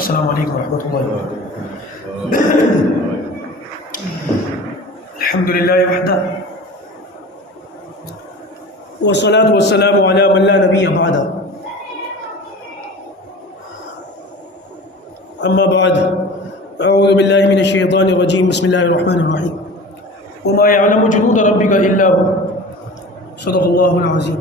السلام علیکم ورحمۃ اللہ وبرکاتہ۔ الحمد للہ وحدہ والصلاة والسلام علی من لا نبی بعدہ، اما بعد، اعوذ باللہ من الشیطان الرجیم، بسم اللہ الرحمن الرحیم، وما يعلم جنود ربک الا هو، صدق اللہ العظیم۔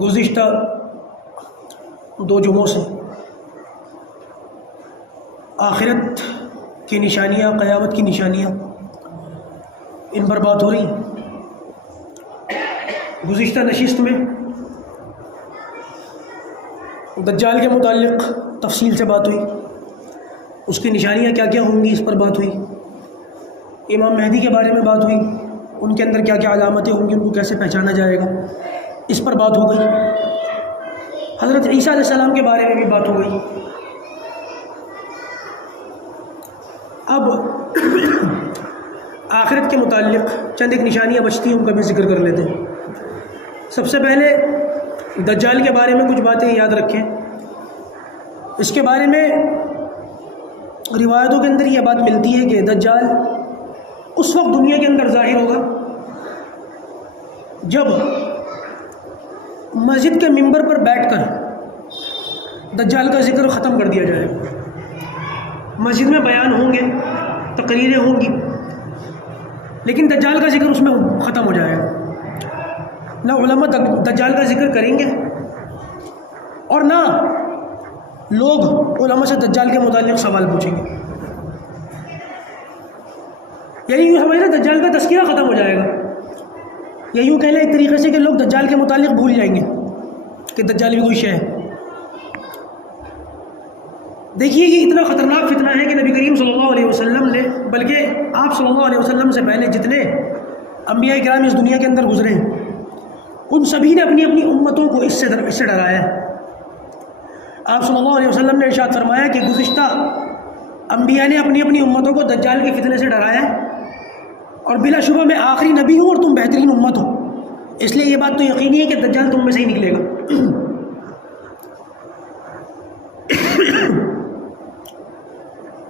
گزشتہ 2 جمعوں سے آخرت کی نشانیاں، قیامت کی نشانیاں، ان پر بات ہو رہی۔ گزشتہ نشست میں دجال کے متعلق تفصیل سے بات ہوئی، اس کی نشانیاں کیا کیا ہوں گی اس پر بات ہوئی، امام مہدی کے بارے میں بات ہوئی، ان کے اندر کیا کیا علامتیں ہوں گی، ان کو کیسے پہچانا جائے گا، اس پر بات ہو گئی۔ حضرت عیسیٰ علیہ السلام کے بارے میں بھی بات ہو گئی۔ اب آخرت کے متعلق چند ایک نشانیاں بچتی ہیں، ان کا بھی ذکر کر لیتے ہیں۔ سب سے پہلے دجال کے بارے میں کچھ باتیں یاد رکھیں۔ اس کے بارے میں روایتوں کے اندر یہ بات ملتی ہے کہ دجال اس وقت دنیا کے اندر ظاہر ہوگا جب مسجد کے ممبر پر بیٹھ کر دجال کا ذکر ختم کر دیا جائے گا۔ مسجد میں بیان ہوں گے، تقریریں ہوں گی، لیکن دجال کا ذکر اس میں ختم ہو جائے گا۔ نہ علماء دجال کا ذکر کریں گے اور نہ لوگ علماء سے دجال کے متعلق سوال پوچھیں گے۔ یعنی یوں سمجھنا دجال کا تذکرہ ختم ہو جائے گا، یا یوں کہہ لیں ایک طریقے سے کہ لوگ دجال کے متعلق بھول جائیں گے کہ دجال بھی کوئی شے ہے۔ دیکھیے یہ اتنا خطرناک فتنہ ہے کہ نبی کریم صلی اللہ علیہ وسلم نے، بلکہ آپ صلی اللہ علیہ وسلم سے پہلے جتنے انبیاء کرام اس دنیا کے اندر گزرے ہیں، ان سبھی نے اپنی اپنی امتوں کو اس سے ڈرایا ہے۔ آپ صلی اللہ علیہ وسلم نے ارشاد فرمایا کہ گزشتہ انبیاء نے اپنی اپنی امتوں کو دجال کے فتنے سے ڈرایا ہے، اور بلا شبہ میں آخری نبی ہوں اور تم بہترین امت ہو، اس لیے یہ بات تو یقینی ہے کہ دجال تم میں سے ہی نکلے گا۔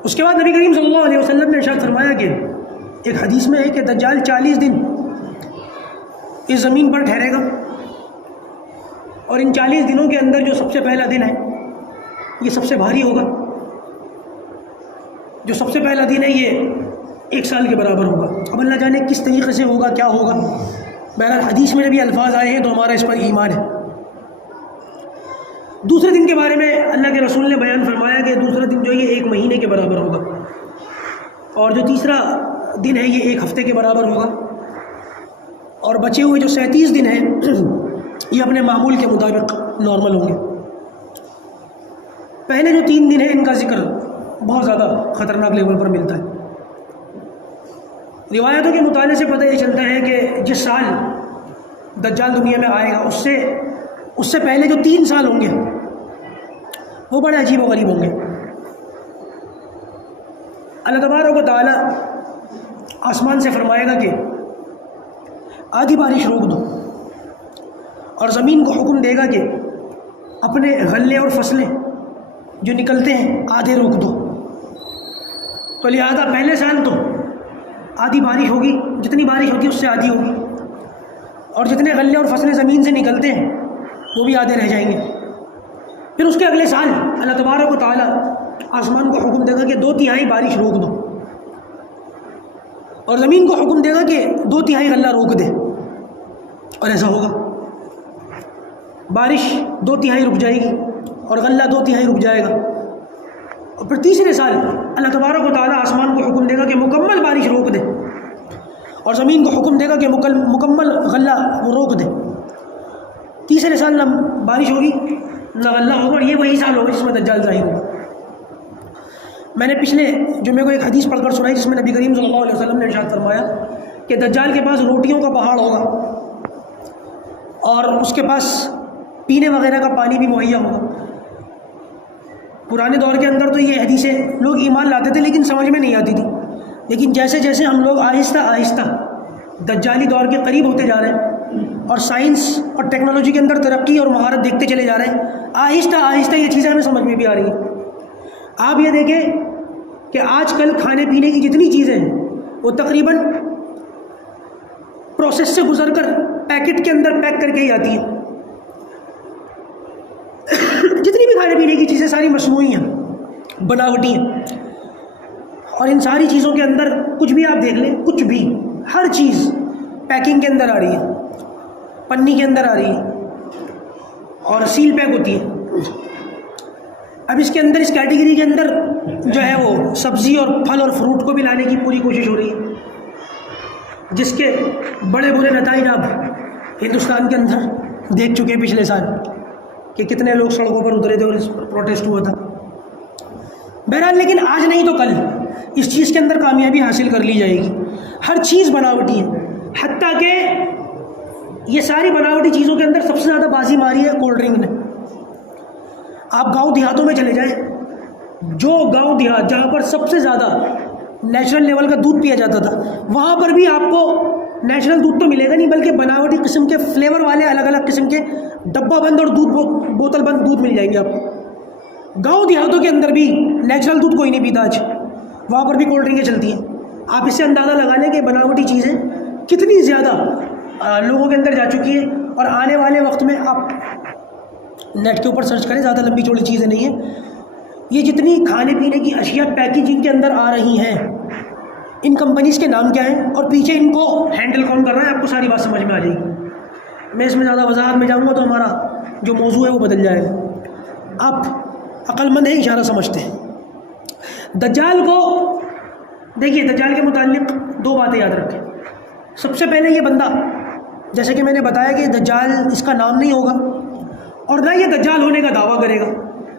اس کے بعد نبی کریم صلی اللہ علیہ وسلم نے ارشاد فرمایا کہ ایک حدیث میں ہے کہ دجال 40 دن اس زمین پر ٹھہرے گا، اور ان 40 دنوں کے اندر جو سب سے پہلا دن ہے یہ سب سے بھاری ہوگا۔ جو سب سے پہلا دن ہے یہ 1 سال کے برابر ہوگا۔ اب اللہ جانے کس طریقے سے ہوگا، کیا ہوگا، بہرحال حدیث میں جب یہ الفاظ آئے ہیں تو ہمارا اس پر ایمان ہے۔ دوسرے دن کے بارے میں اللہ کے رسول نے بیان فرمایا کہ دوسرا دن جو یہ 1 مہینے کے برابر ہوگا، اور جو تیسرا دن ہے یہ 1 ہفتے کے برابر ہوگا، اور بچے ہوئے جو 37 دن ہیں یہ اپنے معمول کے مطابق نارمل ہوں گے۔ پہلے جو 3 دن ہیں ان کا ذکر بہت زیادہ خطرناک لیول پر ملتا ہے۔ روایتوں کے مطالعے سے پتہ یہ چلتا ہے کہ جس سال دجال دنیا میں آئے گا اس سے پہلے جو 3 سال ہوں گے وہ بڑے عجیب و غریب ہوں گے۔ اللہ تبارک و تعالیٰ آسمان سے فرمائے گا کہ آدھی بارش روک دو، اور زمین کو حکم دے گا کہ اپنے غلے اور فصلیں جو نکلتے ہیں آدھے روک دو۔ تو لہذا پہلے سال تو آدھی بارش ہوگی، جتنی بارش ہوتی ہے اس سے آدھی ہوگی، اور جتنے غلے اور فصلیں زمین سے نکلتے ہیں وہ بھی آدھے رہ جائیں گے۔ پھر اس کے اگلے سال اللہ تبارک و تعالیٰ آسمان کو حکم دے گا کہ 2/3 بارش روک دو، اور زمین کو حکم دے گا کہ 2/3 غلہ روک دے، اور ایسا ہوگا۔ بارش 2/3 رک جائے گی اور غلہ 2/3 رک جائے گا، اور پھر تیسرے سال اللہ تبارک و تعالیٰ آسمان کو حکم دے گا کہ مکمل بارش روک دے، اور زمین کو حکم دے گا کہ مکمل غلہ وہ روک دے۔ تیسرے سال نہ بارش ہوگی نہ غلہ ہوگا، اور یہ وہی سال ہوگا جس میں دجال ظاہر ہوگا۔ میں نے پچھلے جمعے کو ایک حدیث پڑھ کر سنائی جس میں نبی کریم صلی اللہ علیہ وسلم نے ارشاد فرمایا کہ دجال کے پاس روٹیوں کا پہاڑ ہوگا، اور اس کے پاس پینے وغیرہ کا پانی بھی مہیا ہوگا۔ پرانے دور کے اندر تو یہ حدیثیں لوگ ایمان لاتے تھے لیکن سمجھ میں نہیں آتی تھی، لیکن جیسے جیسے ہم لوگ آہستہ آہستہ دجالی دور کے قریب ہوتے جا رہے ہیں اور سائنس اور ٹیکنالوجی کے اندر ترقی اور مہارت دیکھتے چلے جا رہے ہیں، آہستہ آہستہ یہ چیزیں ہمیں سمجھ میں بھی آ رہی ہیں۔ آپ یہ دیکھیں کہ آج کل کھانے پینے کی جتنی چیزیں ہیں وہ تقریباً پروسیس سے گزر کر پیکٹ کے اندر پیک کر کے ہی آتی ہیں۔ جتنی بھی کھانے پینے کی چیزیں ساری مصنوعی ہیں، بناوٹی ہیں، اور ان ساری چیزوں کے اندر کچھ بھی آپ دیکھ لیں، کچھ بھی، ہر چیز پیکنگ کے اندر آ رہی ہے، پنی کے اندر آ رہی ہے اور سیل پیک ہوتی ہے۔ اب اس کے اندر، اس کیٹیگری کے اندر جو ہے وہ سبزی اور پھل اور فروٹ کو بھی لانے کی پوری کوشش ہو رہی ہے، جس کے بڑے برے نتائج آپ ہندوستان کے اندر دیکھ چکے ہیں پچھلے سال کہ کتنے لوگ سڑکوں پر اترے تھے اور اس پر پروٹیسٹ ہوا تھا۔ بہرحال لیکن آج نہیں تو کل اس چیز کے اندر کامیابی حاصل کر لی جائے گی۔ ہر چیز بناوٹی ہے، حتیٰ کہ یہ ساری بناوٹی چیزوں کے اندر سب سے زیادہ بازی ماری ہے کولڈ ڈرنک نے۔ آپ گاؤں دیہاتوں میں چلے جائیں، جو گاؤں دیہات جہاں پر سب سے زیادہ نیچرل لیول کا دودھ پیا جاتا تھا، وہاں پر بھی آپ کو نیچرل دودھ تو ملے گا نہیں، بلکہ بناوٹی قسم کے فلیور والے الگ الگ قسم کے ڈبہ بند اور بوتل بند دودھ مل جائیں گے آپ کو۔ گاؤں دیہاتوں کے اندر بھی نیچرل دودھ کوئی نہیں پیتا آج، وہاں پر بھی کولڈ ڈرنکیں چلتی ہیں۔ آپ اس سے اندازہ لگا لیں کہ بناوٹی چیزیں کتنی زیادہ لوگوں کے اندر جا چکی ہیں، اور آنے والے وقت میں آپ نیٹ کے اوپر سرچ کریں، زیادہ لمبی چوڑی چیزیں نہیں ہیں، یہ جتنی کھانے پینے کی اشیاء پیکیجنگ کے اندر آ رہی ہیں، ان کمپنیز کے نام کیا ہیں اور پیچھے ان کو ہینڈل کون کر رہا ہے، آپ کو ساری بات سمجھ میں آ جائے گی۔ میں اس میں زیادہ وضاحت میں جاؤں گا تو ہمارا جو موضوع ہے وہ بدل جائے گا۔ آپ عقل مند ہیں، اشارہ سمجھتے ہیں۔ دجال کو دیکھیے، دجال کے متعلق دو باتیں یاد رکھیں۔ سب سے پہلے یہ بندہ، جیسے کہ میں نے بتایا کہ دجال اس کا نام نہیں ہوگا اور نہ یہ دجال ہونے کا دعویٰ کرے گا،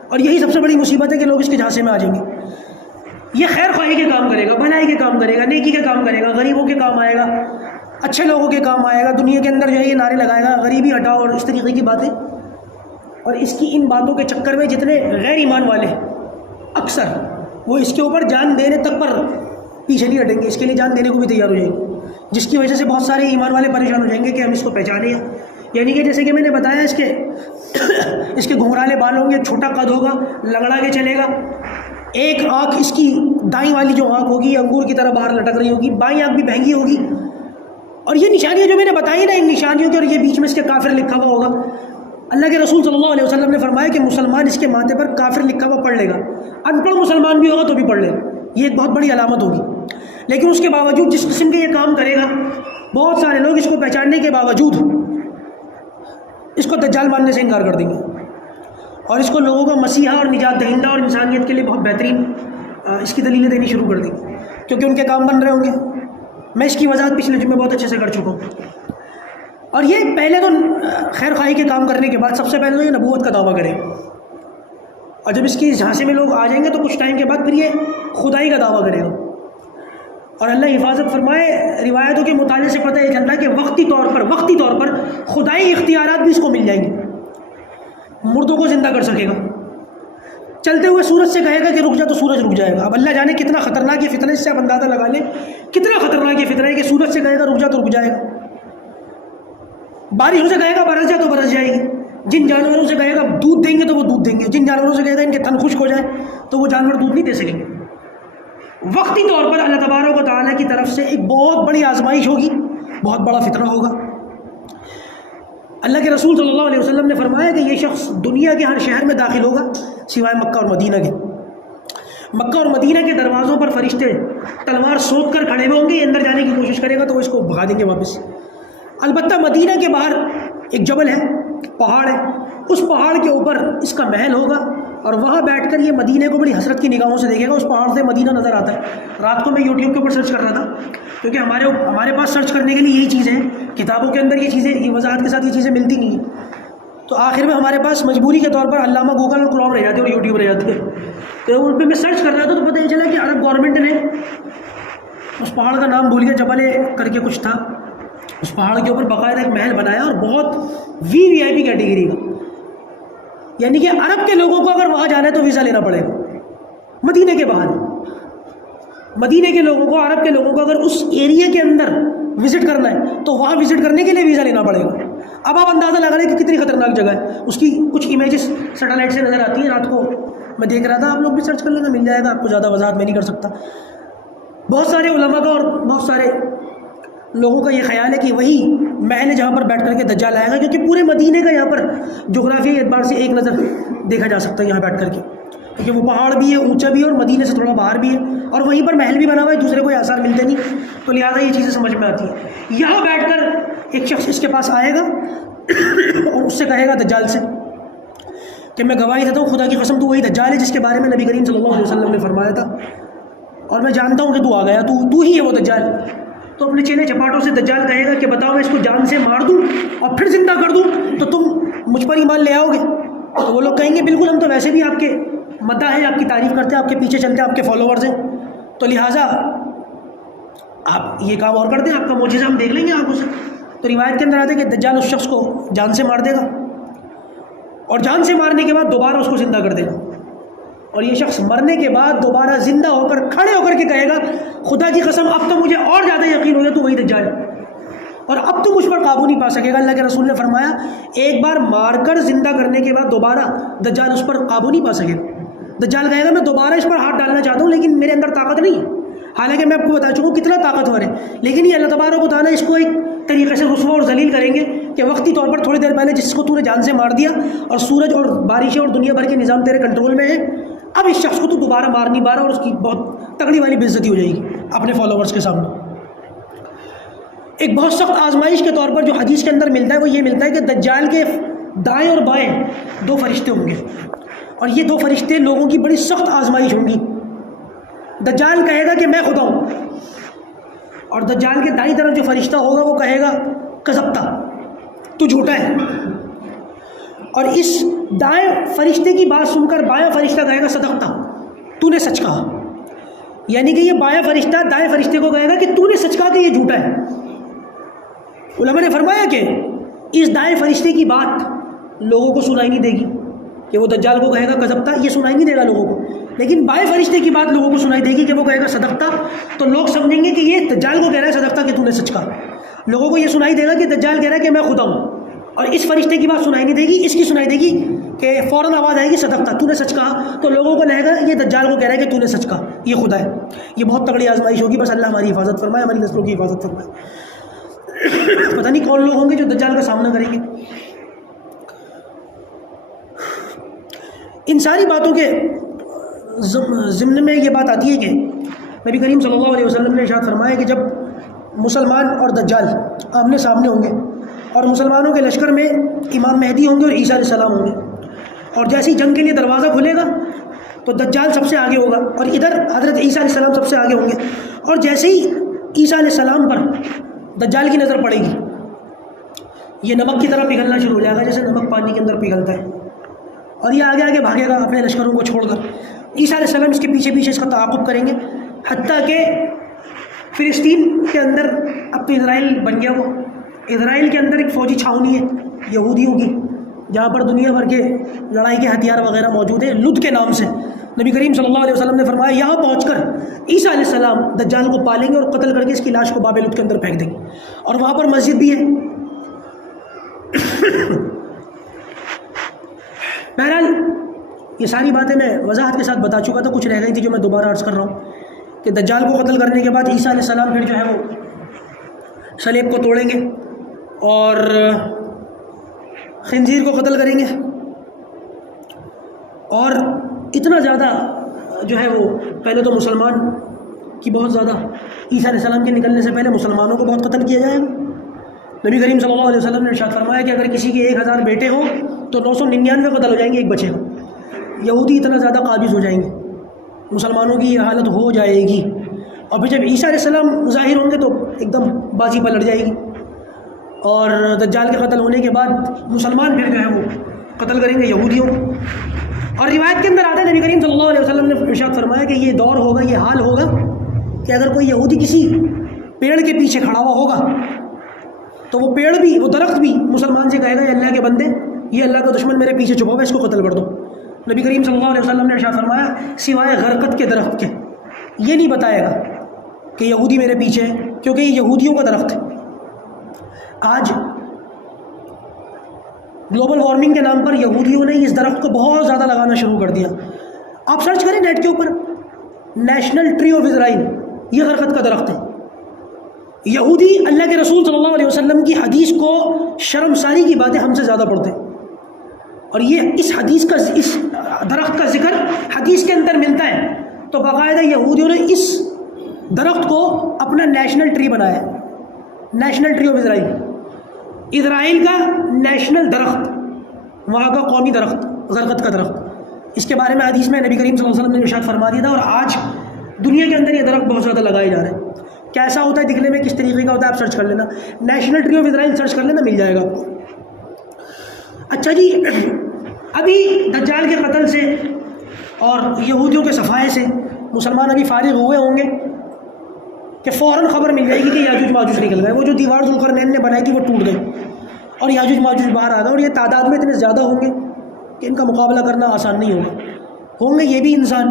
اور یہی سب سے بڑی مصیبت ہے کہ لوگ اس کے جھانسے میں آ جائیں گے۔ یہ خیر خواہی کے کام کرے گا، بھلائی کے کام کرے گا، نیکی کے کام کرے گا، غریبوں کے کام آئے گا، اچھے لوگوں کے کام آئے گا، دنیا کے اندر جو ہے یہ نعرے لگائے گا غریبی ہٹاؤ اور اس طریقے کی باتیں۔ اور اس کی ان باتوں کے چکر میں جتنے غیر ایمان والے ہیں، اکثر وہ اس کے اوپر جان دینے تک پر پیچھے نہیں ہٹیں گے، اس کے لیے جان دینے کو بھی تیار ہو جائیں گے، جس کی وجہ سے بہت سارے ایمان والے پریشان ہو جائیں گے کہ ہم اس کو پہچانے ہیں۔ یعنی کہ جیسے کہ میں نے بتایا، اس کے گھنگھرالے بال ہوں گے، چھوٹا قد ہوگا، لنگڑا کے چلے گا، ایک آنکھ اس کی دائیں والی جو آنکھ ہوگی انگور کی طرح باہر لٹک رہی ہوگی، بائیں آنکھ بھی بہنگی ہوگی، اور یہ نشانیاں جو میں نے بتائی نا، ان نشانیوں کے، اور یہ بیچ میں اس کے کافر لکھا ہوا ہوگا۔ اللہ کے رسول صلی اللہ علیہ وسلم نے فرمایا کہ مسلمان اس کے ماتھے پر کافر لکھا ہوا پڑھ لے گا، ان پڑھ مسلمان بھی ہوگا تو بھی پڑھ لے گا، یہ ایک بہت بڑی علامت ہوگی۔ لیکن اس کے باوجود جس قسم کے یہ کام کرے گا، بہت سارے لوگ اس کو پہچاننے کے باوجود اس کو دجال ماننے سے انکار کر دیں گے، اور اس کو لوگوں کا مسیحا اور نجات دہندہ اور انسانیت کے لیے بہت بہترین اس کی دلیلیں دینی شروع کر دیں گے، کیونکہ ان کے کام بن رہے ہوں گے۔ میں اس کی وضاحت پچھلے جمعے بہت اچھے سے کر چکا ہوں۔ اور یہ پہلے تو خیر خواہی کے کام کرنے کے بعد سب سے پہلے تو یہ نبوت کا دعویٰ کرے، اور جب اس کی جھانسے میں لوگ آ جائیں گے تو کچھ ٹائم کے بعد پھر یہ خدائی کا دعویٰ کرے گا۔ اور اللہ حفاظت فرمائے، روایتوں کے مطالعے سے پتہ یہ چل رہا ہے کہ وقتی طور پر خدائی اختیارات بھی اس کو مل جائیں گے، مردوں کو زندہ کر سکے گا، چلتے ہوئے سورج سے کہے گا کہ رک جا تو سورج رک جائے گا۔ اب اللہ جانے کتنا خطرناک یہ فتنہ، اس سے آپ اندازہ لگا لیں کتنا خطرناک یہ فتنہ ہے کہ سورج سے کہے گا رک جا تو رک جائے گا، بارشوں سے کہے گا برس جا تو برس جائے گی، جن جانوروں سے کہے گا دودھ دیں گے تو وہ دودھ دیں گے، جن جانوروں سے کہے گا ان کے تھن خشک ہو جائے تو وہ جانور دودھ نہیں دے سکیں گے۔ وقتی طور پر اللہ تبارک و تعالیٰ کی طرف سے ایک بہت بڑی آزمائش ہوگی، بہت بڑا فتنہ ہوگا۔ اللہ کے رسول صلی اللہ علیہ وسلم نے فرمایا کہ یہ شخص دنیا کے ہر شہر میں داخل ہوگا سوائے مکہ اور مدینہ کے۔ مکہ اور مدینہ کے دروازوں پر فرشتے تلوار سوت کر کھڑے ہوئے ہوں گے، یہ اندر جانے کی کوشش کرے گا تو وہ اس کو بھگا دیں گے واپس۔ البتہ مدینہ کے باہر ایک جبل ہے، پہاڑ ہے، اس پہاڑ کے اوپر اس کا محل ہوگا، اور وہاں بیٹھ کر یہ مدینہ کو بڑی حسرت کی نگاہوں سے دیکھے گا۔ اس پہاڑ سے مدینہ نظر آتا ہے۔ رات کو میں یوٹیوب کے اوپر سرچ کر رہا تھا، کیونکہ ہمارے پاس سرچ کرنے کے لیے یہی چیزیں ہیں، کتابوں کے اندر یہ چیزیں، یہ وضاحت کے ساتھ یہ چیزیں ملتی نہیں ہیں، تو آخر میں ہمارے پاس مجبوری کے طور پر علامہ گوگل اور کروم رہ جاتے ہیں اور یوٹیوب رہ جاتے ہیں۔ تو ان پہ میں سرچ کر رہا تھا تو پتہ یہ چلا کہ عرب گورنمنٹ نے اس پہاڑ کا نام بھول گیا، جبل کر کے کچھ تھا، اس پہاڑ کے اوپر باقاعدہ ایک محل بنایا، اور بہت وی آئی پی کیٹیگری کا، یعنی کہ عرب کے لوگوں کو اگر وہاں جانا ہے تو ویزا لینا پڑے گا مدینے کے باہر۔ مدینے کے لوگوں کو، عرب کے لوگوں کو اگر اس ایریا کے اندر وزٹ کرنا ہے تو وہاں وزٹ کرنے کے لیے ویزا لینا پڑے گا۔ اب آپ اندازہ لگا رہے ہیں کہ کتنی خطرناک جگہ ہے. اس کی کچھ امیجز سیٹلائٹ سے نظر آتی ہیں رات کو، میں دیکھ رہا تھا، آپ لوگ بھی سرچ کر لینا، مل جائے گا آپ کو، زیادہ وضاحت میں نہیں کر سکتا. بہت سارے علماء کا اور بہت سارے لوگوں کا یہ خیال ہے کہ وہی محل ہے جہاں پر بیٹھ کر کے دجال آئے گا، کیونکہ پورے مدینے کا یہاں پر جغرافیائی اعتبار سے ایک نظر دیکھا جا سکتا ہے یہاں بیٹھ کر کے، کیونکہ وہ پہاڑ بھی ہے، اونچا بھی ہے، اور مدینے سے تھوڑا باہر بھی ہے، اور وہیں پر محل بھی بنا ہوا ہے، دوسرے کوئی آثار ملتے نہیں، تو لہٰذا یہ چیزیں سمجھ میں آتی ہیں. یہاں بیٹھ کر ایک شخص اس کے پاس آئے گا اور اس سے کہے گا دجال سے کہ میں گواہی دیتا ہوں خدا کی قسم تو وہی دجال ہے جس کے بارے میں نبی کریم صلی اللہ علیہ وسلم نے فرمایا تھا، اور میں جانتا ہوں کہ تو آ گیا، تو ہی ہے وہ دجال. تو اپنے چیلے چپاٹوں سے دجال کہے گا کہ بتاؤ میں اس کو جان سے مار دوں اور پھر زندہ کر دوں تو تم مجھ پر ایمان لے آؤ گے؟ تو وہ لوگ کہیں گے بالکل، ہم تو ویسے بھی آپ کے مداح ہیں، آپ کی تعریف کرتے ہیں، آپ کے پیچھے چلتے ہیں، آپ کے فالوورز ہیں، تو لہٰذا آپ یہ کام اور کر دیں، آپ کا معجزہ ہم دیکھ لیں گے آنکھوں سے. تو روایت کے اندر آتا ہے کہ دجال اس شخص کو جان سے مار دے گا، اور جان سے مارنے کے بعد دوبارہ اس کو زندہ کر دے گا، اور یہ شخص مرنے کے بعد دوبارہ زندہ ہو کر کھڑے ہو کر کے کہے گا خدا کی قسم اب تو مجھے اور زیادہ یقین ہو گیا تو وہی دجال ہے، اور اب تو مجھ پر قابو نہیں پا سکے گا. اللہ کے رسول نے فرمایا ایک بار مار کر زندہ کرنے کے بعد دوبارہ دجال اس پر قابو نہیں پا سکے گا. دجال کہے گا میں دوبارہ اس پر ہاتھ ڈالنا چاہتا ہوں لیکن میرے اندر طاقت نہیں ہے، حالانکہ میں آپ کو بتا چکا ہوں کتنا طاقتور ہے، لیکن یہ اللہ تبارک و تعالیٰ اس کو ایک طریقے سے رسوا اور ذلیل کریں گے کہ وقتی طور پر تھوڑی دیر پہلے جس کو تو نے جان سے مار دیا اور سورج اور بارشیں اور دنیا بھر کے نظام تیرے کنٹرول میں ہے، اب اس شخص کو تو دوبارہ مار نہیں پا رہا، اور اس کی بہت تگڑی والی بے عزتی ہو جائے گی اپنے فالوورز کے سامنے. ایک بہت سخت آزمائش کے طور پر جو حدیث کے اندر ملتا ہے وہ یہ ملتا ہے کہ دجال کے دائیں اور بائیں دو فرشتے ہوں گے، اور یہ دو فرشتے لوگوں کی بڑی سخت آزمائش ہوں گی. دجال کہے گا کہ میں خدا ہوں، اور دجال کے دائیں طرف جو فرشتہ ہوگا وہ کہے گا کذبتا، تو جھوٹا ہے. اور اس دائیں فرشتے کی بات سن کر بایاں فرشتہ کہے گا صدقتا، تو نے سچ کہا. یعنی کہ یہ بایاں فرشتہ دائیں فرشتے کو کہے گا کہ تو نے سچ کہا کہ یہ جھوٹا ہے. علماء نے فرمایا کہ اس دائیں فرشتے کی بات لوگوں کو سنائی نہیں دے گی کہ وہ دجال کو کہے گا کذبتا، یہ سنائی نہیں دے گا لوگوں کو، لیکن بائیں فرشتے کی بات لوگوں کو سنائی دے گی کہ وہ کہے گا صدقتا. تو لوگ سمجھیں گے کہ یہ دجال کو کہہ رہا ہے صدقتا کہ تو نے سچ کہا. لوگوں کو یہ سنائی دے گا کہ دجال کہہ رہا ہے کہ میں خدا ہوں، اور اس فرشتے کی بات سنائی نہیں دے گی، اس کی سنائی دے گی کہ فوراً آواز آئے گی صدقتا، تو نے سچ کہا. تو لوگوں کو لگے گا یہ دجال کو کہہ رہا ہے کہ تو نے سچ کہا، یہ خدا ہے. یہ بہت تگڑی آزمائش ہوگی، بس اللہ ہماری حفاظت فرمائے، ہماری نسلوں کی حفاظت فرمائے. پتہ نہیں کون لوگ ہوں گے جو دجال کا سامنا کریں گے. ان ساری باتوں کے ضمن میں یہ بات آتی ہے کہ نبی کریم صلی اللہ علیہ وسلم نے ارشاد فرمایا کہ جب مسلمان اور دجال آمنے سامنے ہوں گے، اور مسلمانوں کے لشکر میں امام مہدی ہوں گے اور عیسیٰ علیہ السلام ہوں گے، اور جیسے ہی جنگ کے لیے دروازہ کھلے گا تو دجال سب سے آگے ہوگا، اور ادھر حضرت عیسیٰ علیہ السلام سب سے آگے ہوں گے. اور جیسے ہی عیسیٰ علیہ السلام پر دجال کی نظر پڑے گی، یہ نمک کی طرح پگھلنا شروع ہو جائے گا جیسے نمک پانی کے اندر پگھلتا ہے، اور یہ آگے آگے بھاگے گا اپنے لشکروں کو چھوڑ کر. عیسیٰ علیہ السلام اس کے پیچھے پیچھے اس کا تعاقب کریں گے، حتیٰ کہ فلسطین کے اندر اب تو اسرائیل بن گیا، وہ اسرائیل کے اندر ایک فوجی چھاؤنی ہے یہودیوں کی، جہاں پر دنیا بھر کے لڑائی کے ہتھیار وغیرہ موجود ہیں، لد کے نام سے. نبی کریم صلی اللہ علیہ وسلم نے فرمایا یہاں پہنچ کر عیسیٰ علیہ السلام دجال کو پالیں گے اور قتل کر کے اس کی لاش کو باب لد کے اندر پھینک دیں گے، اور وہاں پر مسجد بھی ہے. بہرحال یہ ساری باتیں میں وضاحت کے ساتھ بتا چکا تھا، کچھ رہ گئی تھی جو میں دوبارہ عرض کر رہا ہوں کہ دجال کو قتل کرنے کے بعد عیسیٰ علیہ السلام پھر جو ہے وہ صلیب کو توڑیں گے اور خنزیر کو قتل کریں گے، اور اتنا زیادہ جو ہے وہ پہلے تو مسلمان کی بہت زیادہ، عیسیٰ علیہ السلام کے نکلنے سے پہلے مسلمانوں کو بہت قتل کیا جائے گا. نبی کریم صلی اللہ علیہ وسلم نے ارشاد فرمایا کہ اگر کسی کے 1000 بیٹے ہوں تو 999 قتل ہو جائیں گے، ایک بچے گا. یہودی اتنا زیادہ قابض ہو جائیں گے، مسلمانوں کی یہ حالت ہو جائے گی. اور پھر جب عیسیٰ علیہ السلام ظاہر ہوں گے تو ایک دم بازی پلٹ جائے گی، اور دجال کے قتل ہونے کے بعد مسلمان پھر جو ہے وہ قتل کریں گے یہودیوں. اور روایت کے اندر آتا ہے نبی کریم صلی اللہ علیہ وسلم نے ارشاد فرمایا کہ یہ دور ہوگا، یہ حال ہوگا کہ اگر کوئی یہودی کسی پیڑ کے پیچھے کھڑا ہوا ہوگا تو وہ پیڑ بھی، وہ درخت بھی مسلمان سے کہے گا یہ اللہ کے بندے، یہ اللہ کا دشمن میرے پیچھے چھپا ہوا ہے، اس کو قتل کر دو. نبی کریم صلی اللہ علیہ وسلم نے ارشاد فرمایا سوائے غرقت کے درخت کے یہ نہیں بتائے گا کہ یہودی میرے پیچھے ہے، کیونکہ یہ یہودیوں کا درخت ہے. آج گلوبل وارمنگ کے نام پر یہودیوں نے اس درخت کو بہت زیادہ لگانا شروع کر دیا. آپ سرچ کریں نیٹ کے اوپر، نیشنل ٹری آف اسرائیل، یہ غرقت کا درخت ہے. یہودی اللہ کے رسول صلی اللہ علیہ وسلم کی حدیث کو شرمساری کی باتیں ہم سے زیادہ پڑھتے ہیں، اور یہ اس حدیث کا، اس درخت کا ذکر حدیث کے اندر ملتا ہے. تو باقاعدہ یہودیوں نے اس درخت کو اپنا نیشنل ٹری بنایا، نیشنل ٹری آف اسرائیل، اسرائیل کا نیشنل درخت، وہاں کا قومی درخت، غرقت کا درخت. اس کے بارے میں حدیث میں نبی کریم صلی اللہ علیہ وسلم نے ارشاد فرما دیا تھا، اور آج دنیا کے اندر یہ درخت بہت زیادہ لگائے جا رہے ہیں. کیسا ہوتا ہے دکھنے میں، کس طریقے کا ہوتا ہے، آپ سرچ کر لینا، national tree of Israel search کر لینا، مل جائے گا آپ کو. اچھا جی، ابھی دجال کے قتل سے اور یہودیوں کے صفائے سے مسلمان ابھی فارغ ہوئے ہوں گے کہ فوراً خبر مل جائے گی کہ یاجوج ماجوج نکل گئے. وہ جو دیوار ذوالقرنین نے بنائی تھی وہ ٹوٹ گئی اور یاجوج ماجوج باہر آ گئے، اور یہ تعداد میں اتنے زیادہ ہوں گے کہ ان کا مقابلہ کرنا آسان نہیں ہوگا. ہوں گے یہ بھی انسان،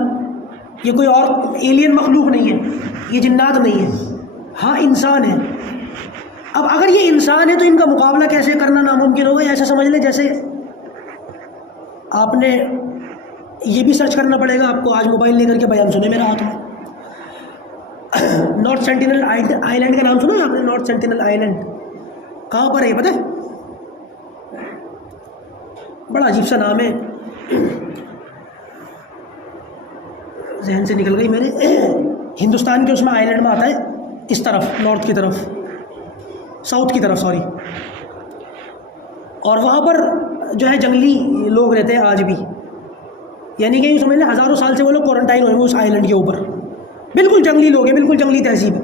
یہ کوئی اور ایلین مخلوق نہیں ہے، یہ جنات نہیں ہے، ہاں انسان ہے. اب اگر یہ انسان ہے تو ان کا مقابلہ کیسے کرنا ناممکن ہوگا. ایسا سمجھ لیں جیسے آپ نے یہ بھی سرچ کرنا پڑے گا آپ کو، آج موبائل لے کر کے بیان سنے میرا ہاتھ میں، نارتھ سینٹینل آئی لینڈ کا نام سنا ہے آپ نے؟ نارتھ سینٹینل آئی لینڈ کہاں پر ہے پتہ ہے؟ بڑا عجیب سا نام ہے، ذہن سے نکل گئی میرے. ہندوستان کے اس میں آئی لینڈ میں آتا ہے، اس طرف نارتھ کی طرف، ساؤتھ کی طرف سوری. اور وہاں پر جو ہے جنگلی لوگ رہتے ہیں آج بھی، یعنی کہ یہ سمجھ لیں ہزاروں سال سے وہ لوگ کوارنٹائن ہوئے ہیں اس آئی لینڈ کے اوپر. بالکل جنگلی لوگ ہیں، بالکل جنگلی تہذیب ہے.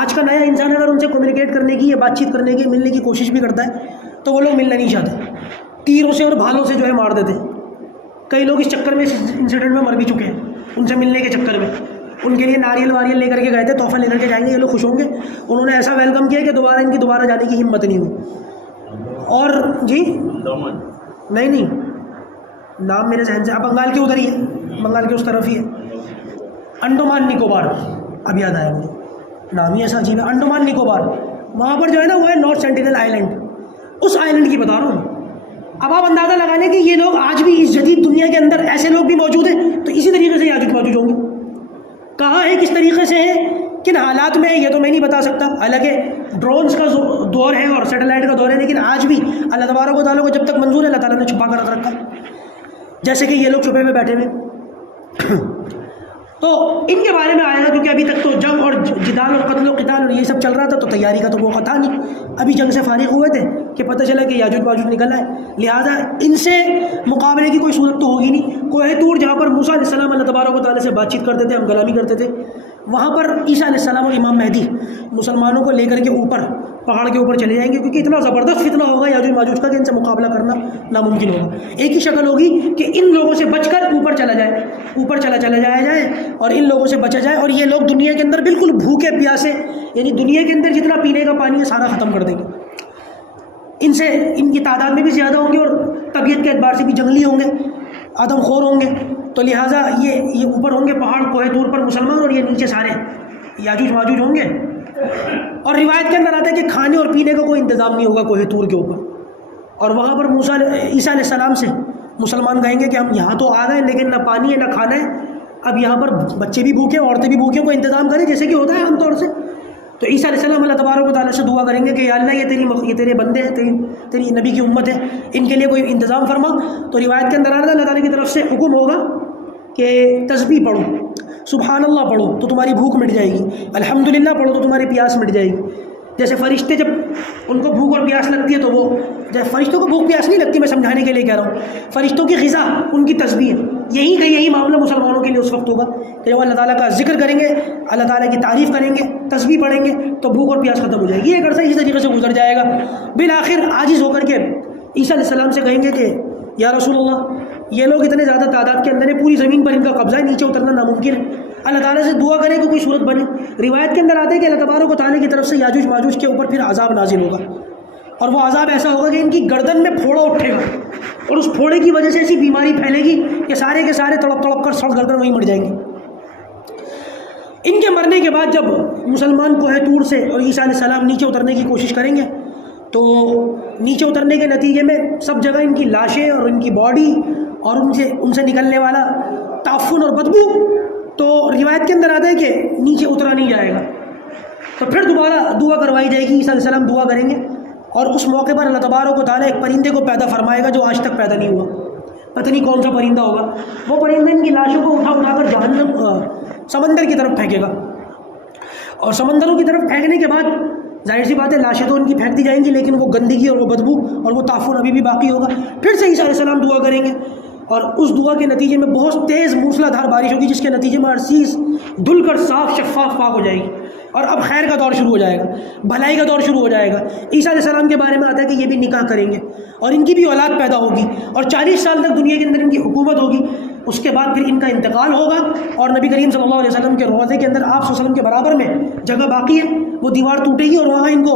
آج کا نیا انسان اگر ان سے کمیونیکیٹ کرنے کی یا بات چیت کرنے کی، ملنے کی کوشش بھی کرتا ہے تو وہ لوگ ملنا نہیں چاہتے، تیروں سے اور بھالوں سے جو ہے مار دیتے. کئی لوگ اس چکر میں، اس انسیڈنٹ میں مر بھی چکے ہیں ان سے ملنے کے چکر میں. ان کے لیے ناریل واریل لے کر کے گئے تھے، تحفہ لے کر کے جائیں گے، یہ لوگ خوش ہوں گے. انہوں نے ایسا ویلکم کیا کہ دوبارہ ان کی دوبارہ جانے کی ہمت نہیں ہوئی. اور جی نہیں نام میرے ذہن سے، اب بنگال کے ادھر ہی ہے، بنگال کے اس طرف ہی ہے، انڈومان نکوبار، اب یاد آیا مجھے، نام ہی ایسا عجیب ہے، انڈومان نکوبار. وہاں پر جو ہے نا وہ ہے نارتھ سینٹینل آئی لینڈ، اس آئی لینڈ کی بتا رہا ہوں. اب آپ اندازہ لگا لیں کہ یہ لوگ آج بھی اس جدید دنیا کے اندر ایسے لوگ بھی موجود ہیں، تو اسی طریقے سے یاجوج ماجوج ہوں گے. کہاں ہے، کس طریقے سے ہے، کن حالات میں، یہ تو میں نہیں بتا سکتا. حالانکہ ڈرونز کا دور ہے اور سیٹلائٹ کا دور ہے، لیکن آج بھی اللہ تبارک و تعالیٰ کو جب تک منظور ہے اللہ تعالیٰ نے چھپا کر رکھ رکھا، جیسے کہ یہ لوگ چھپے میں بیٹھے ہوئے. تو ان کے بارے میں آئے گا، کیونکہ ابھی تک تو جنگ اور جدال اور قتل و قتال اور یہ سب چل رہا تھا، تو تیاری کا تو موقع تھا نہیں. ابھی جنگ سے فارغ ہوئے تھے کہ پتہ چلا کہ یاجوج ماجوج نکل آئے، لہٰذا ان سے مقابلے کی کوئی صورت تو ہوگی نہیں. کوہ طور جہاں پر موسیٰ علیہ السلام اللہ تبارک و تعالیٰ سے بات چیت کرتے تھے، ہم کلامی کرتے تھے، وہاں پر عیسیٰ علیہ السلام اور امام مہدی مسلمانوں کو لے کر کے اوپر پہاڑ کے اوپر چلے جائیں گے، کیونکہ اتنا زبردست فتنہ ہوگا یاجوج ماجوج کا کہ ان سے مقابلہ کرنا ناممکن ہوگا. ایک ہی شکل ہوگی کہ ان لوگوں سے بچ کر اوپر چلا جائے، اوپر چلا جایا جائے اور ان لوگوں سے بچا جائے، اور یہ لوگ دنیا کے اندر بالکل بھوکے پیاسے، یعنی دنیا کے اندر جتنا پینے کا پانی ہے سارا ختم کر دیں گے. ان سے، ان کی تعداد میں بھی زیادہ ہوں گے اور طبیعت کے اعتبار سے بھی جنگلی ہوں گے، آدم خور ہوں گے. تو لہٰذا یہ اوپر ہوں گے پہاڑ کوہ طور پر مسلمان، اور یہ نیچے سارے یاجوج ماجوج ہوں گے. اور روایت کے اندر آتا ہے کہ کھانے اور پینے کا کوئی انتظام نہیں ہوگا کوہ طور کے اوپر. اور وہاں پر عیسیٰ علیہ السلام سے مسلمان کہیں گے کہ ہم یہاں تو آ گئے لیکن نہ پانی ہے نہ کھانا ہے، اب یہاں پر بچے بھی بھوکے، عورتیں بھی بھوکے، کوئی انتظام کریں جیسے کہ ہوتا ہے عام طور سے. تو عیسیٰ علیہ السلام اللہ تبارک و تعالیٰ سے دعا کریں گے کہ یا اللہ یہ تیرے بندے ہیں، تیری نبی کی امت ہے، ان کے لیے کوئی انتظام فرما. تو روایت کے اندر آ رہا ہے اللہ تعالیٰ کی طرف سے حکم ہوگا کہ تسبیح پڑھو، سبحان اللہ پڑھو تو تمہاری بھوک مٹ جائے گی، الحمدللہ پڑھو تو تمہاری پیاس مٹ جائے گی. جیسے فرشتے جب ان کو بھوک اور پیاس لگتی ہے تو وہ، جب فرشتوں کو بھوک پیاس نہیں لگتی، میں سمجھانے کے لیے کہہ رہا ہوں، فرشتوں کی غذا ان کی تسبیح ہے. یہی معاملہ مسلمانوں کے لیے اس وقت ہوگا کہ جب اللہ تعالیٰ کا ذکر کریں گے، اللہ تعالیٰ کی تعریف کریں گے، تسبیح پڑھیں گے تو بھوک اور پیاس ختم ہو جائے گی. یہ عرصہ اسی طریقے سے گزر جائے گا. بالآخر عاجز ہو کر کے عیسیٰ علیہ السلام سے کہیں گے کہ یا رسول اللہ یہ لوگ اتنے زیادہ تعداد کے اندر ہے، پوری زمین پر ان کا قبضہ ہے، نیچے اترنا ناممکن ہے، اللہ تعالیٰ سے دعا کریں کہ کوئی صورت بنے. روایت کے اندر آتے ہیں کہ اللہ تبارک و تعالیٰ کی طرف سے یاجوج ماجوج کے اوپر پھر عذاب نازل ہوگا، اور وہ عذاب ایسا ہوگا کہ ان کی گردن میں پھوڑا اٹھے گا، اور اس پھوڑے کی وجہ سے ایسی بیماری پھیلے گی کہ سارے کے سارے تڑپ تڑپ کر سڑ گردن وہیں مر جائیں گے. ان کے مرنے کے بعد جب مسلمان کوہ طور سے اور عیسیٰ علیہ السلام نیچے اترنے کی کوشش کریں گے تو نیچے اترنے کے نتیجے میں سب جگہ ان کی لاشیں اور ان کی باڈی اور ان سے نکلنے والا تعفن اور بدبو، تو روایت کے اندر آتا ہے کہ نیچے اترا نہیں جائے گا. تو پھر دوبارہ دعا کروائی جائے گی، عیسیٰ علیہ السلام دعا کریں گے، اور اس موقع پر اللہ تبارک و تعالیٰ ایک پرندے کو پیدا فرمائے گا جو آج تک پیدا نہیں ہوا. پتہ نہیں کون سا پرندہ ہوگا. وہ پرندہ ان کی لاشوں کو اٹھا کر جہنم سمندر کی طرف پھینکے گا، اور سمندروں کی طرف پھینکنے کے بعد ظاہر سی بات ہے لاشیں تو ان کی پھینک دی جائیں گی، لیکن وہ گندگی اور وہ بدبو اور وہ تعفن ابھی بھی باقی ہوگا. پھر سے عیسیٰ علیہ السلام دعا کریں گے، اور اس دعا کے نتیجے میں بہت تیز موسلا دھار بارش ہوگی، جس کے نتیجے میں ہر چیز دھل کر صاف شفاف پاک ہو جائے گی، اور اب خیر کا دور شروع ہو جائے گا، بھلائی کا دور شروع ہو جائے گا. عیسیٰ علیہ السلام کے بارے میں آتا ہے کہ یہ بھی نکاح کریں گے اور ان کی بھی اولاد پیدا ہوگی، اور 40 سال تک دنیا کے اندر ان کی حکومت ہوگی. اس کے بعد پھر ان کا انتقال ہوگا، اور نبی کریم صلی اللہ علیہ وسلم کے روضے کے اندر آپ صلی اللہ علیہ وسلم کے برابر میں جگہ باقی ہے، وہ دیوار ٹوٹے گی اور وہاں ان کو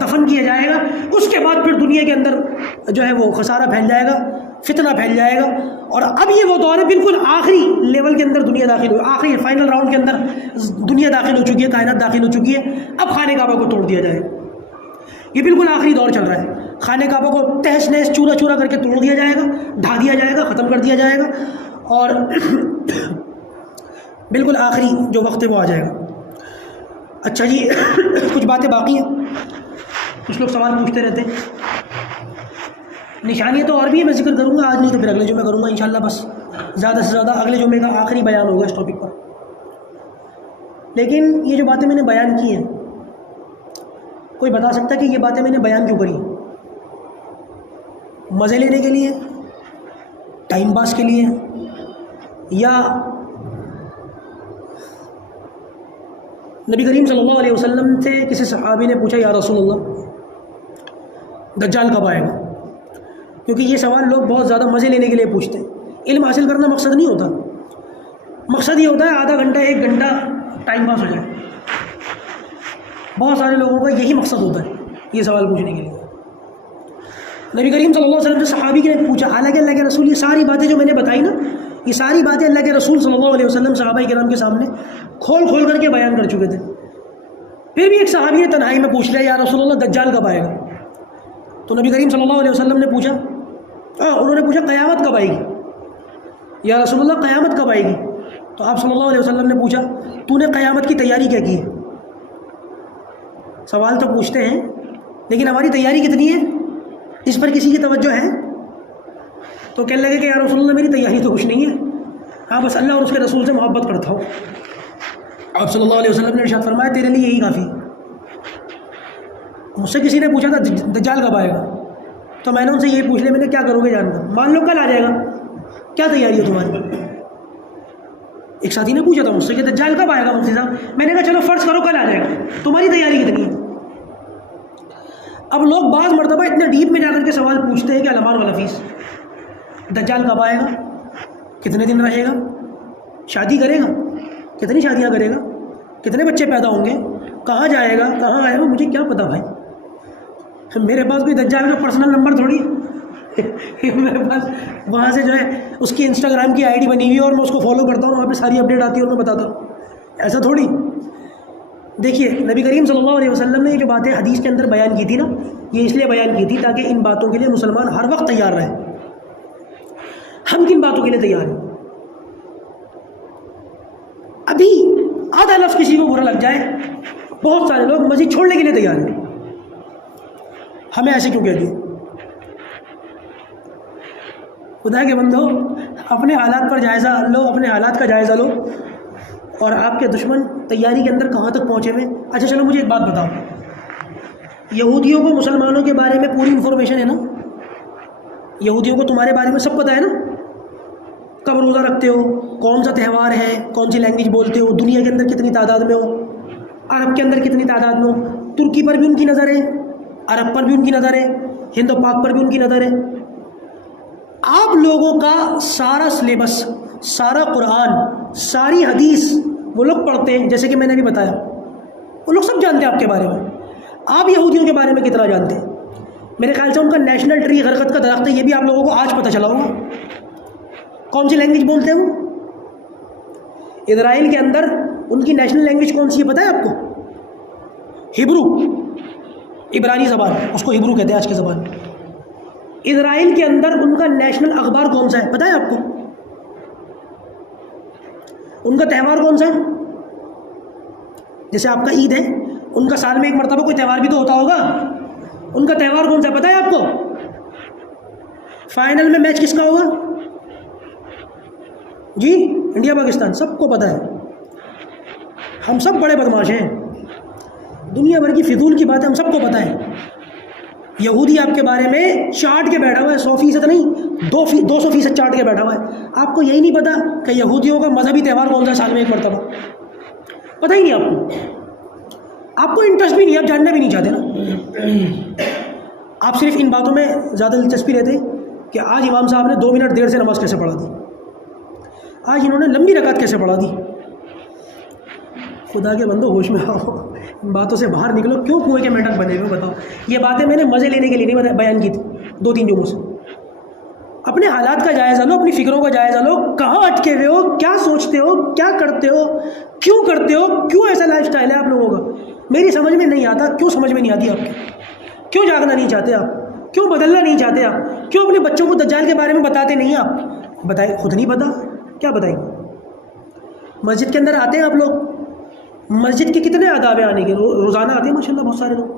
دفن کیا جائے گا. اس کے بعد پھر دنیا کے اندر جو ہے وہ خسارہ پھیل جائے گا، فتنہ پھیل جائے گا. اور اب یہ وہ دور ہے بالکل آخری لیول کے اندر دنیا داخل ہوئی، آخری فائنل راؤنڈ کے اندر دنیا داخل ہو چکی ہے، کائنات داخل ہو چکی ہے. اب خانہ کعبہ کو توڑ دیا جائے گا. یہ بالکل آخری دور چل رہا ہے. خانہ کعبہ کو تہس نہس چورا چورا کر کے توڑ دیا جائے گا، ڈھا دیا جائے گا، ختم کر دیا جائے گا، اور بالکل آخری جو وقت ہے وہ آ جائے گا. اچھا جی، کچھ باتیں باقی ہیں، کچھ لوگ سوال پوچھتے رہتے ہیں. نشانیاں تو اور بھی ہے، میں ذکر کروں گا آج، نہیں تو پھر اگلے جمعے کروں گا انشاءاللہ. بس زیادہ سے زیادہ اگلے جمعے کا آخری بیان ہوگا اس ٹاپک پر. لیکن یہ جو باتیں میں نے بیان کی ہیں، کوئی بتا سکتا ہے کہ یہ باتیں میں نے بیان کیوں کری؟ مزے لینے کے لیے، ٹائم پاس کے لیے، یا نبی کریم صلی اللہ علیہ وسلم سے کسی صحابی نے پوچھا یا رسول اللہ دجال کب آئے گا؟ کیونکہ یہ سوال لوگ بہت زیادہ مزے لینے کے لیے پوچھتے ہیں. علم حاصل کرنا مقصد نہیں ہوتا. مقصد یہ ہوتا ہے آدھا گھنٹہ 1 گھنٹہ ٹائم پاس ہو جائے. بہت سارے لوگوں کا یہی مقصد ہوتا ہے یہ سوال پوچھنے کے لیے. نبی کریم صلی اللہ علیہ وسلم سے صحابی نے پوچھا، حالانکہ اللہ کے رسول یہ ساری باتیں جو میں نے بتائی نا، یہ ساری باتیں اللہ کے رسول صلی اللہ علیہ وسلم صحابہ کرام کے سامنے کھول کھول کر کے بیان کر چکے تھے. پھر بھی ایک صحابی نے تنہائی میں پوچھ لیا یا رسول اللہ دجال کب آئے گا؟ تو نبی کریم صلی اللہ علیہ وسلم نے پوچھا، انہوں نے پوچھا قیامت کب آئے گی یا رسول اللہ، قیامت کب آئے گی؟ تو آپ صلی اللہ علیہ وسلم نے پوچھا تو نے قیامت کی تیاری کیا کی ہے؟ سوال تو پوچھتے ہیں، لیکن ہماری تیاری کتنی ہے اس پر کسی کی توجہ ہے؟ تو کہنے لگے کہ یا رسول اللہ میری تیاری تو کچھ نہیں ہے، ہاں بس اللہ اور اس کے رسول سے محبت کرتا ہوں. آپ صلی اللہ علیہ وسلم نے ارشاد فرمایا تیرے لیے یہی کافی. مجھ سے کسی نے پوچھا تھا دجال کب آئے گا، تو میں نے ان سے یہی پوچھ لیا، میں نے کیا کرو گے جان کر، مان لو کل آ جائے گا، کیا تیاری ہے تمہاری؟ ایک ساتھی نے پوچھا تھا مجھ سے کہ دجال کب آئے گا مفتی صاحب، میں نے کہا چلو فرض کرو کل آ جائے گا، تمہاری تیاری کتنی ہے؟ اب لوگ بعض مرتبہ اتنے ڈیپ میں جا کر کے سوال پوچھتے ہیں کہ علمان والحفیظ دجال کب آئے گا، کتنے دن رہے گا، شادی کرے گا، کتنی شادیاں کرے گا، کتنے بچے پیدا ہوں گے، کہاں جائے گا، کہاں آئے گا، مجھے کیا پتا بھائی. میرے پاس کوئی دجال کا پرسنل نمبر تھوڑی میرے پاس وہاں سے جو ہے اس کی انسٹاگرام کی ID بنی ہوئی ہے اور میں اس کو فالو کرتا ہوں، وہاں پہ ساری اپڈیٹ آتی ہے اور میں بتاتا ہوں. ایسا تھوڑی. دیکھیے نبی کریم صلی اللہ علیہ وسلم نے یہ جو باتیں حدیث کے اندر بیان کی تھی نا، یہ اس لیے بیان کی تھی تاکہ ان باتوں کے لیے مسلمان ہر وقت تیار رہے. ہم کن باتوں کے لیے تیار ہیں؟ ابھی آدھا لفظ کسی کو برا لگ جائے، بہت سارے لوگ مسجد چھوڑنے کے لیے تیار ہیں. ہمیں ایسے کیوں کہتے ہیں؟ خدا کے بندو، اپنے حالات پر جائزہ لو، اپنے حالات کا جائزہ لو، اور آپ کے دشمن تیاری کے اندر کہاں تک پہنچے ہوئے. اچھا چلو مجھے ایک بات بتاؤ، یہودیوں کو مسلمانوں کے بارے میں پوری انفارمیشن ہے نا؟ یہودیوں کو تمہارے بارے میں سب پتہ ہے نا؟ کب روزہ رکھتے ہو، کون سا تہوار ہے، کون سی لینگویج بولتے ہو، دنیا کے اندر کتنی تعداد میں ہو، عرب کے اندر کتنی تعداد میں ہو. ترکی پر بھی ان کی نظر ہے، عرب پر بھی ان کی نظر ہے، ہند و پاک پر بھی ان کی نظر ہے. آپ لوگوں کا سارا سلیبس، سارا قرآن، ساری حدیث وہ لوگ پڑھتے ہیں، جیسے کہ میں نے بھی بتایا، وہ لوگ سب جانتے ہیں آپ کے بارے میں. آپ یہودیوں کے بارے میں کتنا جانتے ہیں؟ میرے خیال سے ان کا نیشنل ٹری غرقت کا درخت ہے، یہ بھی آپ لوگوں کو آج پتہ چلا ہوگا. کون سی لینگویج بولتے ہیں وہ؟ اسرائیل کے اندر ان کی نیشنل لینگویج کون سی ہے پتہ ہے آپ کو؟ ہبرو. عبرانی زبان، اس کو ہبرو کہتے ہیں آج کی زبان. اسرائیل کے اندر ان کا نیشنل اخبار کون سا ہے پتہ ہے آپ کو؟ ان کا تہوار کون سا ہے؟ جیسے آپ کا عید ہے، ان کا سال میں ایک مرتبہ کوئی تہوار بھی تو ہوتا ہوگا. ان کا تہوار کون سا ہے پتہ ہے آپ کو؟ فائنل میں میچ کس کا ہوگا؟ جی انڈیا پاکستان. سب کو پتہ ہے. ہم سب بڑے بدماش ہیں، دنیا بھر کی فضول کی بات ہے، ہم سب کو پتہ ہے. یہودی آپ کے بارے میں چاٹ کے بیٹھا ہوا ہے، 100% نہیں 200% چاٹ کے بیٹھا ہوا ہے. آپ کو یہی نہیں پتا کہ یہودیوں کا مذہبی تہوار کون سا ہے سال میں ایک مرتبہ؟ پتہ ہی نہیں آپ کو. آپ کو انٹرسٹ بھی نہیں، آپ جاننا بھی نہیں چاہتے نا. آپ صرف ان باتوں میں زیادہ دلچسپی لیتے کہ آج امام صاحب نے 2 منٹ دیر سے نماز کیسے پڑھا دی، آج انہوں نے لمبی رکعت کیسے پڑھا دی. خدا کے بندو ہوش میں آؤ، ان باتوں سے باہر نکلو. کیوں کنویں کے میٹر بنے ہوئے بتاؤ؟ یہ باتیں میں نے مزے لینے کے لیے نہیں بیان کی تھی 2-3 جمعوں سے. اپنے حالات کا جائزہ لو، اپنی فکروں کا جائزہ لو. کہاں اٹکے ہوئے ہو؟ کیا سوچتے ہو؟ کیا کرتے ہو؟ کیوں کرتے ہو؟ کیوں ایسا لائف سٹائل ہے آپ لوگوں کا؟ میری سمجھ میں نہیں آتا. کیوں سمجھ میں نہیں آتی آپ کی؟ کیوں جاگنا نہیں چاہتے آپ؟ کیوں بدلنا نہیں چاہتے آپ؟ کیوں اپنے بچوں کو دجال کے بارے میں بتاتے نہیں آپ؟ بتائیں، خود نہیں پتا کیا بتائیں گے؟ مسجد کے اندر آتے ہیں آپ لوگ، مسجد کے کتنے آداب ہیں آنے کے؟ روزانہ آتے ہیں ماشاء اللہ بہت سارے لوگ.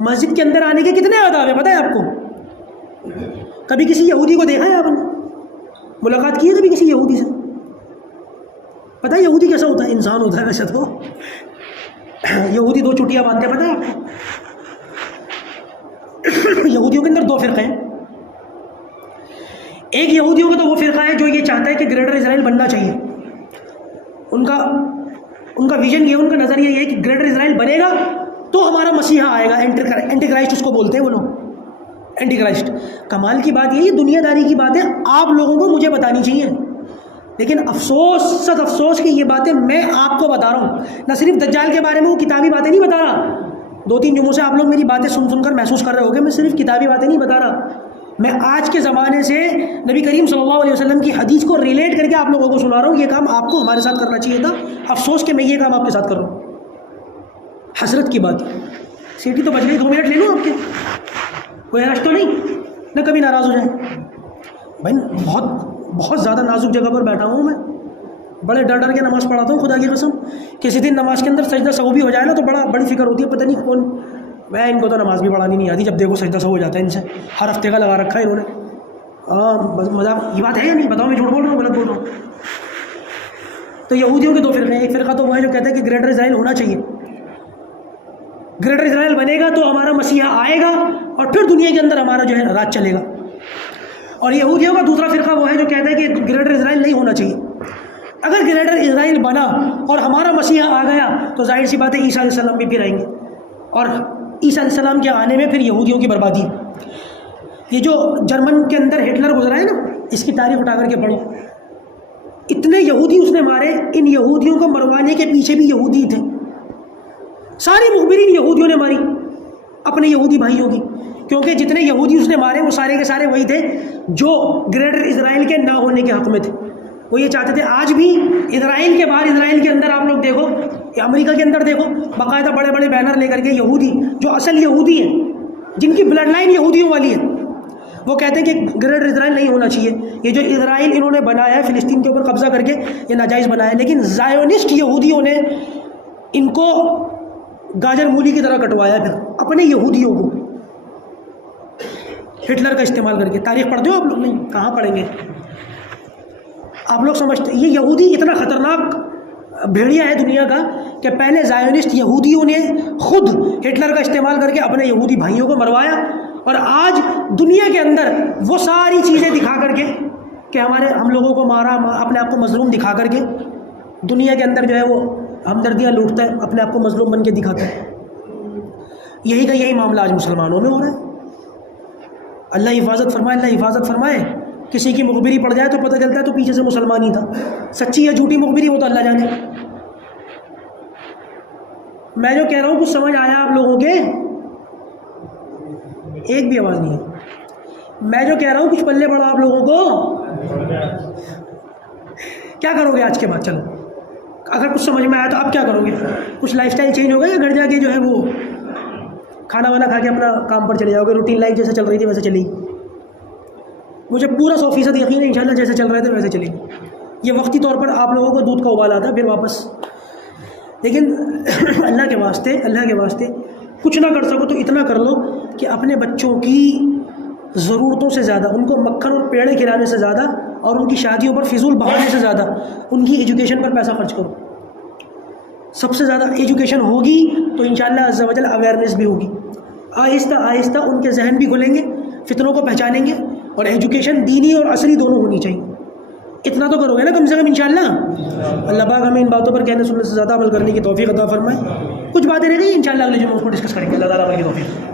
مسجد کے اندر آنے کے کتنے آداب ہیں پتہ ہے آپ کو؟ کبھی کسی یہودی کو دیکھا ہے آپ نے؟ ملاقات کی ہے کبھی کسی یہودی سے؟ پتہ ہے یہودی کیسا ہوتا ہے؟ انسان ہوتا ہے ویسے تو. یہودی 2 چٹیاں باندھتے ہیں، پتہ ہے آپ کو؟ یہودیوں کے اندر 2 فرقے ہیں. ایک یہودیوں کا تو وہ فرقہ ہے جو یہ چاہتا ہے کہ گریٹر اسرائیل بننا چاہیے. ان کا ویژن یہ، ان کا نظریہ یہ ہے کہ گریٹر اسرائیل بنے گا تو ہمارا مسیحا آئے گا. اینٹی کرائسٹ اس کو بولتے ہیں وہ لوگ، اینٹی کرائسٹ. کمال کی بات یہ دنیا داری کی باتیں آپ لوگوں کو مجھے بتانی چاہیے، لیکن افسوس، سخت افسوس کہ یہ باتیں میں آپ کو بتا رہا ہوں. نہ صرف دجال کے بارے میں وہ کتابی باتیں نہیں بتا رہا. 2-3 جمعوں سے آپ لوگ میری باتیں سن کر محسوس کر رہے ہو گے میں صرف کتابی باتیں نہیں بتا رہا. میں آج کے زمانے سے نبی کریم صلی اللہ علیہ وسلم کی حدیث کو ریلیٹ کر کے آپ لوگوں کو سنا رہا ہوں. یہ کام آپ کو ہمارے ساتھ کرنا چاہیے تھا. افسوس کہ میں یہ کام آپ کے ساتھ کر رہا ہوں. حسرت کی بات. سیٹی تو بچ گئی، 2 منٹ لے لوں آپ کے، کوئی حرج تو نہیں نہ کبھی ناراض ہو جائیں. بھائی بہت زیادہ نازک جگہ پر بیٹھا ہوں میں، بڑے ڈر کے نماز پڑھاتا ہوں خدا کی قسم. کسی دن نماز کے اندر سجدہ سہو بھی ہو جائے نا تو بڑی فکر ہوتی ہے، پتہ نہیں کون. میں ان کو تو نماز بھی پڑھانی نہیں آتی، جب دیکھو سجدہ سہو ہو جاتا ہے ان سے. ہر ہفتے کا لگا رکھا ہے انہوں نے. مذاق یہ بات ہے یا نہیں؟ بتاؤ میں جھوٹ بول رہا ہوں غلط بول رہا ہوں؟ تو یہودیوں کے 2 فرقے ہیں. ایک فرقہ تو وہ ہے جو کہتا ہے کہ گریٹر اسرائیل ہونا چاہیے، گریٹر اسرائیل بنے گا تو ہمارا مسیحا آئے گا اور پھر دنیا کے اندر ہمارا جو ہے راج چلے گا. اور یہودیوں کا دوسرا فرقہ وہ ہے جو کہتا ہے کہ گریٹر اسرائیل نہیں ہونا چاہیے. اگر گریٹر اسرائیل بنا اور ہمارا مسیحا آ گیا تو ظاہر سی بات ہے عیسیٰ علیہ السلام بھی پھر آئیں گے، اور عیسیٰ علیہ السلام کے آنے میں پھر یہودیوں کی بربادی. یہ جو جرمن کے اندر ہٹلر گزرا ہے نا، اس کی تاریخ اٹھا کر کے پڑھو. اتنے یہودی اس نے مارے، ان یہودیوں کو مروانے کے پیچھے بھی یہودی تھے. ساری مخبرین یہودیوں نے ماری اپنے یہودی بھائیوں کی، کیونکہ جتنے یہودی اس نے مارے وہ سارے کے سارے وہی تھے جو گریٹر اسرائیل کے نہ ہونے کے حق میں تھے. وہ یہ چاہتے تھے. آج بھی اسرائیل کے باہر، اسرائیل کے اندر آپ لوگ دیکھو، امریکہ کے اندر دیکھو، باقاعدہ بڑے بڑے بینر لے کر کے یہودی جو اصل یہودی ہیں، جن کی بلڈ لائن یہودیوں والی ہے، وہ کہتے ہیں کہ گریٹر اسرائیل نہیں ہونا چاہیے. یہ جو اسرائیل انہوں نے بنایا ہے فلسطین کے اوپر قبضہ کر کے، یہ ناجائز بنایا ہے. لیکن زائونسٹ یہودیوں نے ان کو گاجر مولی کی طرح کٹوایا، پھر اپنے یہودیوں کو ہٹلر کا استعمال کر کے. تاریخ پڑھتے ہو آپ لوگ؟ نہیں، کہاں پڑھیں گے آپ لوگ. سمجھتے یہ یہودی اتنا خطرناک بھیڑیا ہے دنیا کا کہ پہلے زائونسٹ یہودیوں نے خود ہٹلر کا استعمال کر کے اپنے یہودی بھائیوں کو مروایا، اور آج دنیا کے اندر وہ ساری چیزیں دکھا کر کے کہ ہم لوگوں کو مارا، اپنے آپ کو مظلوم دکھا کر کے دنیا کے اندر جو ہے وہ ہمدردیاں لوٹتا ہے، اپنے آپ کو مظلوم بن کے دکھاتا ہے. یہی کا یہی معاملہ آج مسلمانوں میں ہو رہا ہے. اللہ حفاظت فرمائے، اللہ حفاظت فرمائے. کسی کی مخبری پڑ جائے تو پتہ چلتا ہے تو پیچھے سے مسلمان ہی تھا. سچی یا جھوٹی مخبری وہ تو اللہ جانے. میں جو کہہ رہا ہوں کچھ سمجھ آیا آپ لوگوں کے؟ ایک بھی آواز نہیں ہے. میں جو کہہ رہا ہوں کچھ پلے پڑا آپ لوگوں کو؟ کیا کرو گے آج کے بعد؟ چلو اگر کچھ سمجھ میں آیا تو آپ کیا کرو گے؟ کچھ لائف سٹائل چینج ہوگا یا گھر جا کے جو ہے وہ کھانا وانا کھا کے اپنا کام پر چلے جاؤ گے، روٹین لائف جیسے چل رہی تھی ویسے چلے گی. مجھے پورا 100% یقین ہے انشاءاللہ جیسے چل رہے تھے ویسے چلے گی. یہ وقتی طور پر آپ لوگوں کو دودھ کا ابال آتا ہے پھر واپس. لیکن اللہ کے واسطے کچھ نہ کر سکو تو اتنا کر لو کہ اپنے بچوں کی ضرورتوں سے زیادہ، ان کو مکھن اور پیڑے کھلانے سے زیادہ اور ان کی شادیوں پر فضول بہانے سے زیادہ ان کی ایجوکیشن پر پیسہ خرچ کرو. سب سے زیادہ ایجوکیشن ہوگی تو انشاءاللہ عز و جل اویئرنیس بھی ہوگی. آہستہ آہستہ ان کے ذہن بھی کھلیں گے، فتنوں کو پہچانیں گے. اور ایجوکیشن دینی اور عصری دونوں ہونی چاہیے. اتنا تو کرو گے نا کم سے کم انشاءاللہ. اللہ پاک ہمیں ان باتوں پر کہنے سننے سے زیادہ عمل کرنے کی توفیق عطا فرمائے. کچھ باتیں رہ گئی انشاءاللہ اگلے جمعہ اس کو ڈسکس کریں گے. اللہ تعالیٰ کی توفیق.